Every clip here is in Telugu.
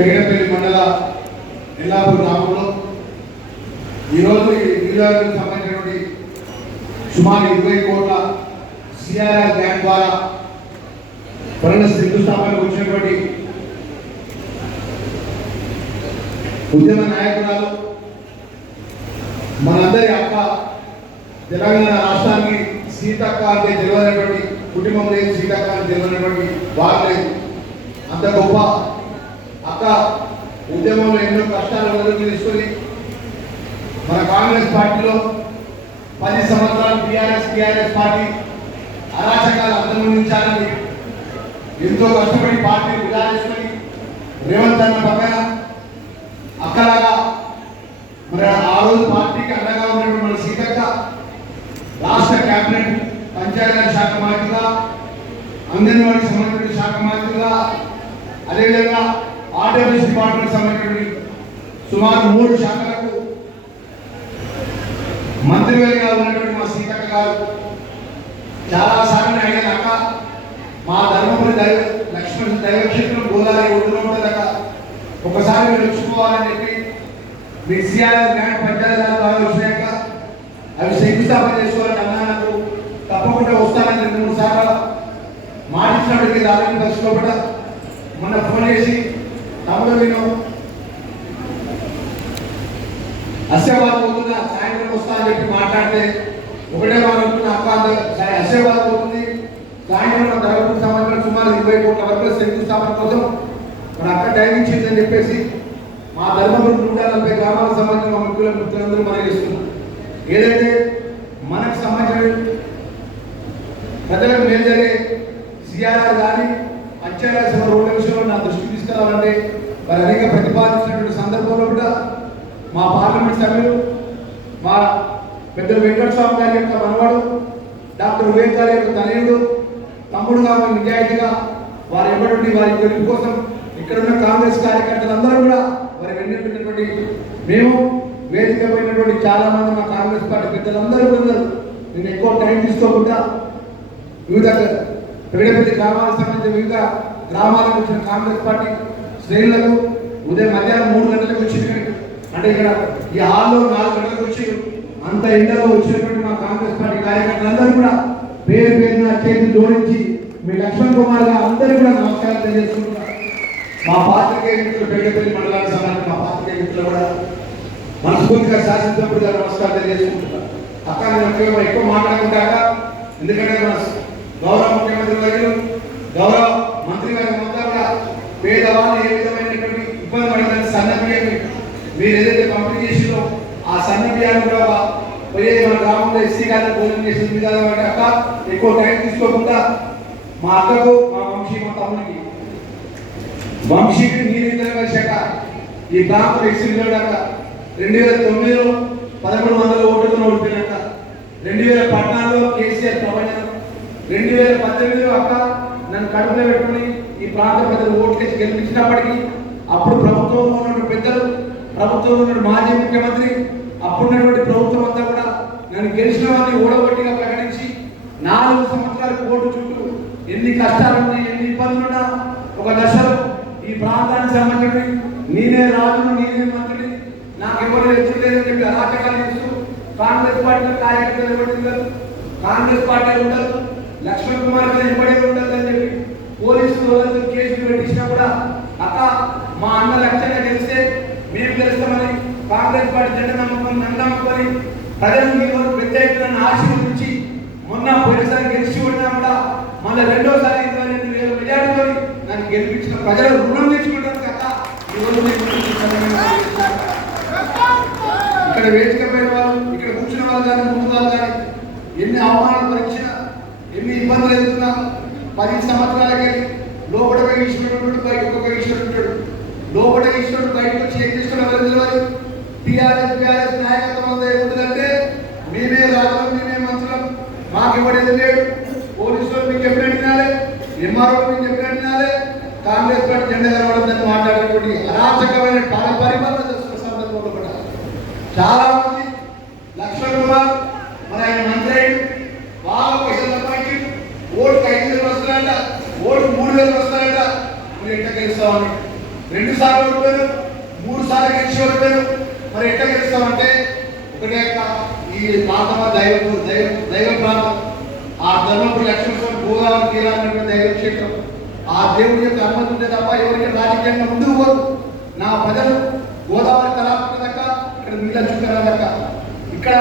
పెగడపల్లి మండల ఎల్లాపూర్ గ్రామంలో ఈరోజు ఈ నియోజకవర్గానికి సంబంధించినటువంటి సుమారు ఇరవై కోట్ల సిఆర్ఆర్ బ్యాంక్ ద్వారా పనుల శంకుస్థాపనకు వచ్చినటువంటి ఉద్యమ నాయకురాలు మనందరి అక్క తెలంగాణ రాష్ట్రానికి సీతక్క అంటే తెలియనటువంటి కుటుంబం లేదు సీతక్క అని తెలియనటువంటి వారు లేదు. అంత గొప్ప అక్క ఉద్యమంలో ఎన్నో కష్టాలు ఎదురు తీసుకొని మన కాంగ్రెస్ పార్టీలో పది సంవత్సరాలు టీఆర్ఎస్ టీఆర్ఎస్ పార్టీ అరాచకాలు అంతమొందించాలని ఎంతో కష్టపడి పార్టీ విధానించుకొని రేవంత్ అన్న పక్కన అక్కలాగా మరి ఆ రోజు పార్టీకి అండగా ఉన్నటువంటి మన సీతక్క రాష్ట్ర క్యాబినెట్ పంచాయతీరాజ్ శాఖ మంత్రిగా అంగన్వాడీ సంబంధించిన శాఖ మంత్రిగా అదేవిధంగా ఆర్డబ్ల్యూస్ డిపార్ట్మెంట్ సంబంధించిన సుమారు మూడు శాఖలకు మంత్రివర్గా ఉన్నటువంటి మా సీతక్క గారు చాలాసార్లు అడిగిన అక్క మా ధర్మపురి దైవ లక్ష్మణ దైవక్షేత్రం గోదావరి ఒడ్డులో ఉంటుందక్క ఒకసారి మీరు వచ్చుకోవాలని చెప్పి మీ సిఆర్ ల్యాండ్ పంచాయతీ వచ్చినాక అవి శంకుస్థాపన చేసుకోవాలని అన్నానకు తప్పకుండా వస్తానని రెండు మూడు సార్లు మాటిచ్చినప్పటికీ రాలని బస్సులో కూడా మొన్న ఫోన్ చేసి తమ్ముడు నేను అసేవాద్ పోతున్నా సాయంత్రం వస్తా అని చెప్పి మాట్లాడితే ఒకటే వాళ్ళు అనుకున్న అక్క అసేవాద్ పోతుంది సాయంత్రం మన ధర్మపురి సుమారు ఇరవై కోట్ల వరకు శంకుస్థాపన కోసం మన అక్క టైం ఇచ్చిందని చెప్పేసి మా ధర్మపురం నూట నలభై గ్రామాలకు సంబంధించిన మా మిత్రుల మిత్రులందరూ మనం చేస్తున్నాం ఏదైతే మనకు సంబంధించిన ప్రజలకు మేలు జరిగే సిఆర్ఆర్ కానీ అత్యారాసిన రోడ్ల విషయంలో నా దృష్టి తీసుకురావాలంటే వారు అనేక ప్రతిపాదించినటువంటి సందర్భంలో కూడా మా పార్లమెంట్ సభ్యులు మా పెద్దలు వెంకటస్వామి గారి యొక్క మనవాడు డాక్టర్ వివేక్ గారి యొక్క తనయుడు తమ్ముడుగా నిజాయితీగా వారు ఇవ్వటువంటి వారి గెలుపు కోసం ఇక్కడ ఉన్న కాంగ్రెస్ కార్యకర్తలందరూ కూడా వారి వెన్నెట్టినటువంటి మేము వేదిక పోయినటువంటి చాలా మంది మా కాంగ్రెస్ పార్టీ పెద్దలందరూ ఉన్నారు. నేను ఎక్కువ టైం తీసుకోకుండా వివిధ పెగడపల్లి గ్రామాలకు సంబంధించిన వివిధ గ్రామాలకు వచ్చిన కాంగ్రెస్ పార్టీ శ్రేణులకు ఉదయం మధ్యాహ్నం మూడు గంటలకు వచ్చి అంటే ఇక్కడ ఈ హాల్లో నాలుగు గంటలకు వచ్చి అంత ఎండలో వచ్చినటువంటి మా కాంగ్రెస్ పార్టీ కార్యకర్తలందరూ కూడా పేరు పేరున చేతి జోడించి మీ లక్ష్మణ్ కుమార్ గారు అందరూ కూడా నమస్కారం తెలియజేసుకుంటున్నారు. మా పాత్రికేయ మిత్రులు పెద్దపల్లి మండలానికి సంబంధించిన మా పాత్రికేయ మిత్రులు కూడా మనస్ఫూర్తిగా శాసనసభ్యులుగా నమస్కారం తెలియజేసుకుంటున్నారు. అక్క నేను ఎక్కువ ఎక్కువ మాట్లాడుకుంటాక ఎందుకంటే మన గౌరవ ముఖ్యమంత్రి గారు గౌరవ మంత్రి గారు మొత్తం కూడా పేదవాళ్ళు ఏ విధమైనటువంటి ఇబ్బంది పడదని సన్న బియ్యాన్ని మీరు ఏదైతే పంపిణీ చేసిందో ఆ సన్న బియ్యాన్ని కూడా ఒక పోయే మన గ్రామంలో ఎస్సీ గారిని భోజనం చేసిన విధానం అక్క ఎక్కువ టైం తీసుకోకుండా మా అక్కకు మా వంశీ మా తమ్ముడికి. వంశీకి నీరు ఇద్దరు కలిసాక ఈ ప్రాంతం ఎక్సిల్లోడాక రెండు వేల తొమ్మిదిలో పదకొండు వందల ఓట్లతో ఓడిపోయినాక రెండు వేల పద్నాలుగులో కేసీఆర్ ప్రవచనం. రెండు వేల పద్దెనిమిదిలో అక్క నన్ను కడుపులో పెట్టుకుని ఈ ప్రాంత పెద్దలు ఓట్లేసి గెలిపించినప్పటికీ అప్పుడు ప్రభుత్వంలో ఉన్నటువంటి పెద్దలు ప్రభుత్వంలో ఉన్న మాజీ ముఖ్యమంత్రి అప్పుడున్నటువంటి ప్రభుత్వం అంతా కూడా నన్ను గెలిచిన వారిని ఓడగొట్టిగా ప్రకటించి నాలుగు సంవత్సరాల కోర్టు చుట్టూ ఎన్ని కష్టాలు ఉన్నాయి ఎన్ని ఇబ్బందులు ఉన్నా ఒక దశలో ఈ ప్రాంతానికి సంబంధించి నేనే రాజును నేనే మంత్రిని నాకు ఎవరు ఎదురు చెప్పి అరాచకాలు చేస్తూ కాంగ్రెస్ పార్టీ కార్యకర్తలు కాంగ్రెస్ పార్టీ ఉండదు లక్ష్మణ్ కుమార్ గారు ఎవడే ఉండదు అని చెప్పి పోలీసులు కేసులు పెట్టించినా కూడా అక్క మా అన్న లక్ష్యంగా గెలిస్తే మేము గెలుస్తామని కాంగ్రెస్ పార్టీ జెండా నమ్మకం నన్ను ప్రజలు మీ వరకు పెద్ద ఎత్తున ఆశీర్వించి మొన్న పోయినసారి గెలిచి ఉన్నా కూడా మళ్ళీ రెండోసారి ఇరవై రెండు వేల మెజార్టీతో నన్ను గెలిపించిన ప్రజలు రుణం తెచ్చుకుంటారు కదా ఇక్కడ వేదిక వాళ్ళు ఇక్కడ కూర్చున్న వాళ్ళు కానీ ముందు వాళ్ళు కానీ ఎన్ని అవమానాలు భరించినా ఎన్ని ఇబ్బందులు ఎదుగుతున్నాం పది సంవత్సరాలకి లోపల పోయి ఈశ్వరుడు బయటకు ఒక ఈశ్వరుడు ఉంటాడు. లోపల ఈశ్వరుడు బయటకు వచ్చి ఏం చేస్తున్నా ఎవరు తెలియదు టీఆర్ఎస్ బీఆర్ఎస్ నాయకత్వం అంతా ఏముంటుందంటే మేమే రాజులం మేమే మంత్రులం మాకు ఇవ్వడేది లేడు. పోలీసులు మీకు ఎప్పుడు తినాలి ఎంఆర్ఓ మీకు ఎప్పుడు తినాలి కాంగ్రెస్ పార్టీ జెండా కలవడం మాట్లాడేటువంటి అరాచకమైన పరి- పరిపాలన చేస్తున్న సందర్భంలో కూడా చాలా మంది లక్ష్మణ్ కుమార్ మరి ఆయన మంత్రి అయ్యిండు. బాగా పైసలు సంపాదించి ఓటుకు ఐదు వేలు వస్తాయంట ఓటుకు మూడు వేలు వస్తాయంట మీరు ఎట్లా గెలుస్తామని రెండు సార్లు ఓడిపోయారు మూడు సార్లు గెలిచి ఓడిపోయారు మరి ఎట్లా గెలుస్తామంటే ఒకటే యొక్క ఈ ప్రాంతం దైవ దైవ ప్రాంతం ఆ ధర్మపు లక్ష్మణ గోదావరి తీరాన్ని దైవ క్షేత్రం ఆ దేవుడి యొక్క అనుమతి ఉంటే తప్ప ఎవరికి రాజకీయంగా ముందుకు పోదు. నా ప్రజలు గోదావరి కళాత్మక దాకా ఇక్కడ నీళ్ళ చుక్కల దాకా ఇక్కడ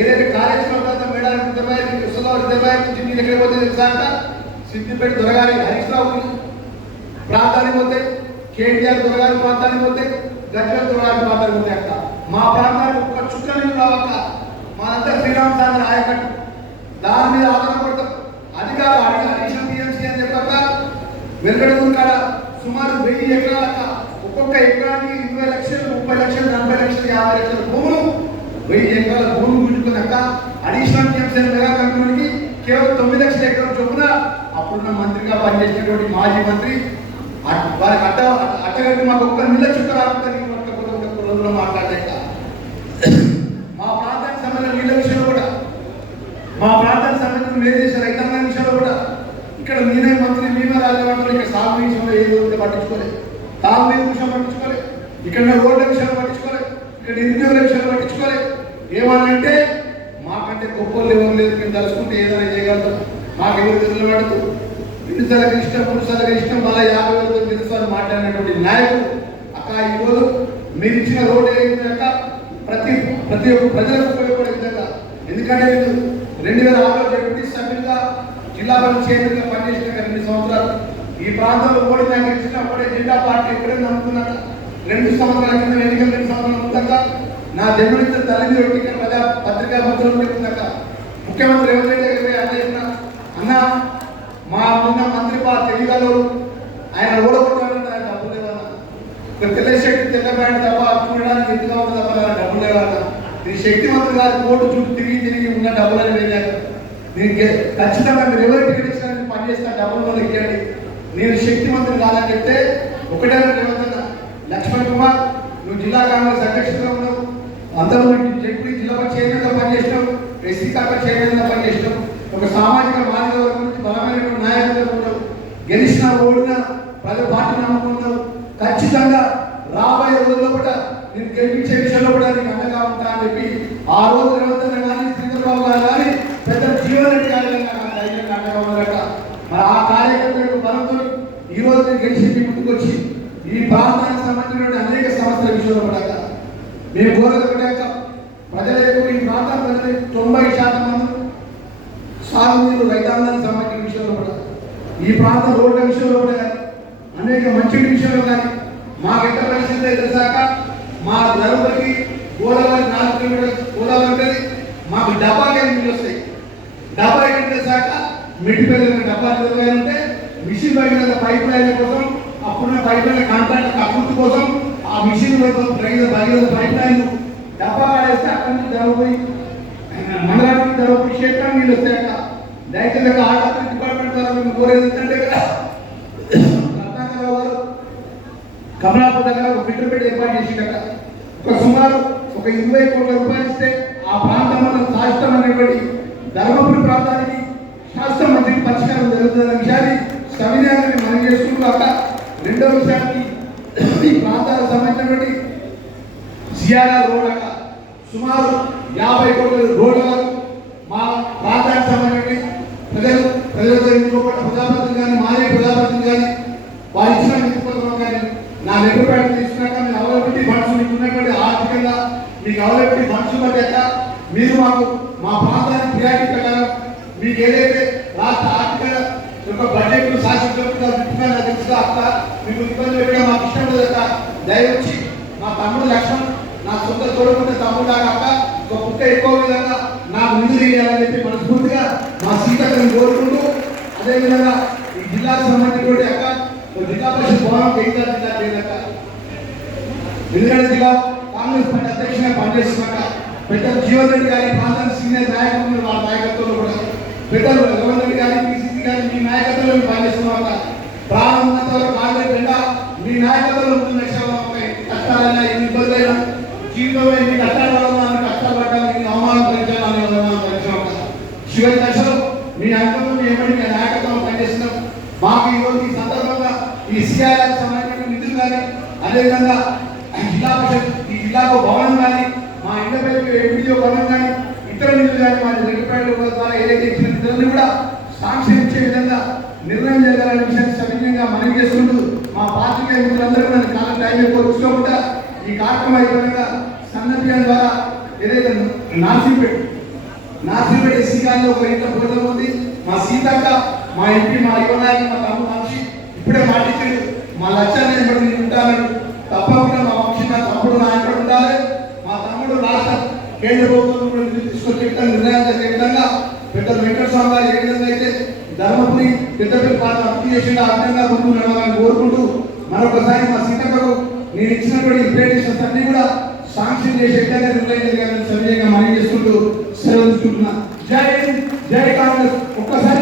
ఏదైతే కార్యాచరణ ఉంటుందో మేడానికి రిజర్వాయర్ కృష్ణరావు రిజర్వాయర్ నుంచి నీళ్ళు ఎక్కడ పోతే తెలుసా అంట? సిద్దిపేట దొరగారి హరీష్రావు ప్రాంతానికి పోతే కేటీఆర్ దొరగారి ప్రాంతానికి పోతే గజ్వల్ దొరగారి ప్రాంతానికి పోతే అక్క మా ప్రాంతానికి ఒక చుక్క నీళ్ళు రావక్క. మనంతా శ్రీరామ్ సాగర్ ఆయకట్టు దాని మీద ఆధారపడతాం. అధికారులు అడిగిన అడిషనల్ టీఎంసీ అని చెప్పాక వెంకటూరు కాడ సుమారు వెయ్యి ఎకరాలక ఒక్కొక్క ఎకరానికి ఇరవై లక్షలు ముప్పై లక్షలు నలభై లక్షలు యాభై లక్షల భూములు వెయ్యి ఎకరాల భూములు గుంజుకున్నాక అడిషనల్ టీఎంసీ మెగా కంపెనీకి కేవలం తొమ్మిది లక్షల ఎకరాల చొప్పున అప్పుడున్న మంత్రిగా పనిచేసినటువంటి మాజీ మంత్రి వాళ్ళకి అడ్డ అట్టగట్టి మాకు ఒక్క నిల్ల చుక్క రాకుండా రోజుల్లో మాట్లాడలేక మా ప్రాంతానికి సంబంధించిన నీళ్ళ విషయంలో కూడా మా ప్రాంతాల సంబంధించిన మేము చేసే రైతాంగం విషయంలో కూడా ఇక్కడ నేనే మంత్రి మేమే రాజమండ్రి ఇక్కడ సాగు విషయంలో ఏది ఉంటే పట్టించుకోలేదు తాగునీరు విషయం పట్టించుకోలేదు ఇక్కడ రోడ్ల విషయాలు పట్టించుకోలేదు ఇక్కడ నిరుద్యోగుల విషయాలు పట్టించుకోలేదు ఏమనంటే మాకంటే గొప్పలు ఎవరు లేదు మేము తలుచుకుంటే ఏదైనా చేయగలుగుతాం. మాకు ఎవరు నిలబడుతూ ఎన్నిసార్లు ఇష్టం మూడుసార్లు ఇష్టం మళ్ళీ యాభై వేలతో తెలుసు మాట్లాడినటువంటి నాయకులు అక్క ఈరోజు మీరు ఇచ్చిన రోడ్డు ఏంటంటే ప్రతి ప్రతి ఒక్క ప్రజలకు ఉపయోగపడే విధంగా. ఎందుకంటే రెండు వేల ఆరులో డిప్యూటీ సభ్యులుగా జిల్లా పరిషత్ చైర్మన్గా పనిచేసిన రెండు సంవత్సరాలు ఈ ప్రాంతంలో ఓడి నాకు ఇచ్చిన అప్పుడే జెండా పార్టీ ఎప్పుడే నమ్ముకున్నాక రెండు సంవత్సరాల కింద ఎన్నికల రెండు సంవత్సరాల ముందాక నా జన్మనిచ్చిన తల్లిని ఒట్టిక ప్రజా పత్రికా పత్రం పెట్టిందాక ముఖ్యమంత్రి రేవంత్ రెడ్డి గారికి అందజేసిన అన్న మా ఉన్న మంత్రి పా తెలియగలరు. ఆయన ఓడగొట్టాలంటే ఆయన డబ్బులు లేవన్నా. ఒక తెల్ల శక్తి తెల్ల ప్యాంట్ తప్ప చూడడానికి ఎందుకు ఉంది తప్ప నా డబ్బులు లేవన్నా నీ శక్తివంతులు కాదు కోర్టు చుట్టూ తిరిగి తిరిగి ఉన్న డబ్బులని వెళ్ళాను నేను ఖచ్చితంగా మీరు ఎవరు టికెట్ ఇచ్చినా నేను పని చేస్తా డబ్బులు ఎక్కండి నేను శక్తివంతులు కాదని చెప్తే ఒకటే రేవంతన్న లక్ష్మణ్ కుమార్ నువ్వు జిల్లా కాంగ్రెస్ అధ్యక్షుడిగా ఉన్నావు. అందరూ జడ్పీ జిల్లా చైర్మన్గా పనిచేసినావు. ఎస్సీ కాక చైర్మన్గా పనిచేసినావు. ఒక సామాజిక బాధ్యత గురించి నుంచి బలమైనటువంటి నాయకులుగా ఉన్నావు. గెలిచిన ఓడిన ప్రజల పార్టీ నమ్ముకున్నావు. ఖచ్చితంగా రాబోయే రోజుల్లో కూడా నేను గెలిపించే విషయంలో కూడా నీకు అండగా ఉంటా అని చెప్పి ఆ రోజు రేవంత్ కానీ చంద్రబాబు గారు కానీ పెద్ద జీవనరెడ్డి గారు కానీ నాకు ధైర్యంగా అండగా ఉన్నారట మరి ఆ కార్యకర్తలకు బలంతో ఈ రోజు నేను గెలిచి మీ ముందుకు వచ్చి ఈ ప్రాంతానికి సంబంధించిన అనేక సమస్యల విషయంలో పడాక మేము కోరేది ఒకటే ప్రజలకు ఈ ప్రాంతం ప్రజలు తొంభై శాతం మంది సాగునీరు రైతాంగానికి సంబంధించిన విషయంలో పడాలి ఈ ప్రాంత రోడ్ల విషయంలో కూడా అనేక మంచి విషయంలో కానీ మాకు ఎంత పరిస్థితి తెలిసాక మా ధరలకి గోదావరి నాలుగు కిలోమీటర్లు గోదావరి ఉంటుంది మాకు డబ్బాకి నీళ్ళు వస్తాయి. డబ్బా ఎక్కడ తెలిసాక మిడిపల్లి డబ్బా ఇరవై ఉంటే మిషన్ పైన పైప్ లైన్ల కోసం అప్పుడున్న పైప్ లైన్ కాంట్రాక్ట్ అభివృద్ధి కోసం ఆ మిషన్ రైతు భగీరథ పైప్ లైన్ డబ్బా కాడేస్తే అక్కడి నుంచి ధరపోయి మండలానికి ధరపోయి క్షేత్రం నీళ్ళు వస్తాయక దయచేసి ఆర్డర్ డిపార్ట్మెంట్ ద్వారా మేము కోరేది ఏంటంటే కదా కమలాపూర్ దగ్గర ఒక ఫిల్టర్ పెట్టి ఏర్పాటు చేసిండట ఒక సుమారు ఒక ఇరవై కోట్ల రూపాయలు ఇస్తే ఆ ప్రాంతంలో శాస్త్రం అనేటువంటి ధర్మపురి ప్రాంతానికి శాస్త్ర మంత్రికి పరిష్కారం జరుగుతుందన్న విషయాన్ని సవినయాన్ని మనం చేసుకుంటూ అక్క రెండో విషయానికి ఈ ప్రాంతాలకు సంబంధించినటువంటి సిఆర్ఆర్ రోడ్ అక్క సుమారు యాభై కోట్ల రోడ్ల వరకు మా ప్రాంతానికి సంబంధించి ప్రజలు ప్రజలతో ఎన్నుకోబడ్డ ప్రజాప్రతినిధులు కానీ మాజీ ప్రజాప్రతినిధులు కానీ వారు ఇచ్చిన నిధులతో కానీ నా నెట్టుబడి తీసుకున్నాక మీరు అవైలబిలిటీ ఫండ్స్ మీకు ఉన్నటువంటి ఆర్థికంగా మీకు అవైలబిలిటీ ఫండ్స్ బట్టి అక్క మీరు మాకు మా ప్రాంతానికి ప్రియారిటీ ప్రకారం మీకు ఏదైతే రాష్ట్ర ఆర్థిక యొక్క బడ్జెట్ శాసనసభ్యులుగా విప్పుగా అక్క. మీకు ఇబ్బంది పెట్టడం మాకు ఇష్టం లేదు అక్క. దయవచ్చి మా తమ్ముడు లక్ష్మణ్ నా సొంత తోడుకుంటే తమ్ముడు అక్క. ఒక కుక్క ఎక్కువ విధంగా నాకు నిధులు ఇవ్వాలని చెప్పి మనస్ఫూర్తిగా మా సీతక్కని కోరుకుంటూ అదేవిధంగా ఈ జిల్లాకు సంబంధించినటువంటి అక్క జిల్లా పరిషత్ భవనం కేంద్ర జిల్లా లేదక్క ఎందుకంటే జిల్లా కాంగ్రెస్ పార్టీ అధ్యక్షంగా పనిచేస్తున్నాక పెద్దలు జీవన్ రెడ్డి గారి ప్రాంతానికి సీనియర్ నాయకులు వాళ్ళ నాయకత్వంలో కూడా పెద్దలు రఘువన్ రెడ్డి గారి పిసిసి గారి మీ నాయకత్వంలో మేము పనిచేస్తున్నాక ప్రాణం ఉన్నంత వరకు కాంగ్రెస్ జెండా మీ నాయకత్వంలో ముందు లక్ష్యాలు కష్టాలైనా ఎన్ని ఇబ్బందులైనా జీవితంలో ఎన్ని కష్టాలు పడాలో కష్టాలు పడ్డాము ఎన్ని అవమానం భరించాలో అవమానం దశలో మీ అంకంలో మీ మీ నాయకత్వం పనిచేస్తున్నాం మాకు ఈ ఈ సందర్భంగా ఈ సిఆర్ఆర్ సంబంధించిన నిధులు కానీ అదేవిధంగా జిల్లా పరిషత్ ఈ జిల్లాకు భవనం కానీ మా ఇంటర్వ్యూ ఎంపీడీఓ భవనం కానీ ఇతర నిధులు కానీ మా రెడ్డిపేట ద్వారా ఏదైతే ఇచ్చిన కూడా సాంక్షన్ ఇచ్చే విధంగా నిర్ణయం చేయాలనే విషయాన్ని సవినయంగా మనవి చేసుకుంటూ మా పార్టీకి మిత్రులందరూ కూడా కాలం టైం ఎక్కువ ఈ కార్యక్రమం అయిపోయినాక సన్నబియ్యం ద్వారా ఏదైతే నాసిపేట నాసిపేట ఎస్సీ గారిలో ఒక ఇంట్లో భోజనం ఉంది. మా సీతక్క మా ఎంపీ మా యువనాయకు మా తమ్ముడు మనిషి ఇప్పుడే మాటిచ్చాడు మా లక్ష్యాన్ని ఎప్పుడు నేను ఉంటాను. తప్పకుండా మా వంశీ నా తమ్ముడు నా ఇంట్లో ఉండాలి. మా తమ్ముడు రాష్ట్ర కేంద్ర ప్రభుత్వం కూడా తీసుకొచ్చే విధంగా నిర్ణయం చేసే విధంగా పెద్ద వెంకటస్వామి గారు ఏ విధంగా అయితే ధర్మపురి పెద్దపల్లి పాత్ర అభివృద్ధి చేసిండు ఆ విధంగా ముందు నడవాలని కోరుకుంటూ మరొకసారి మా సీతక్కకు నేను ఇచ్చినటువంటి ఇంప్లిమెంటేషన్స్ అన్ని కూడా సాంక్షన్ చేసే విధంగా నిర్ణయం జరిగారని సవినయంగా మనం చేసుకుంటూ సెలవు తీసుకుంటున్నా. జై జై కాంగ్రెస్. ఒక్కసారి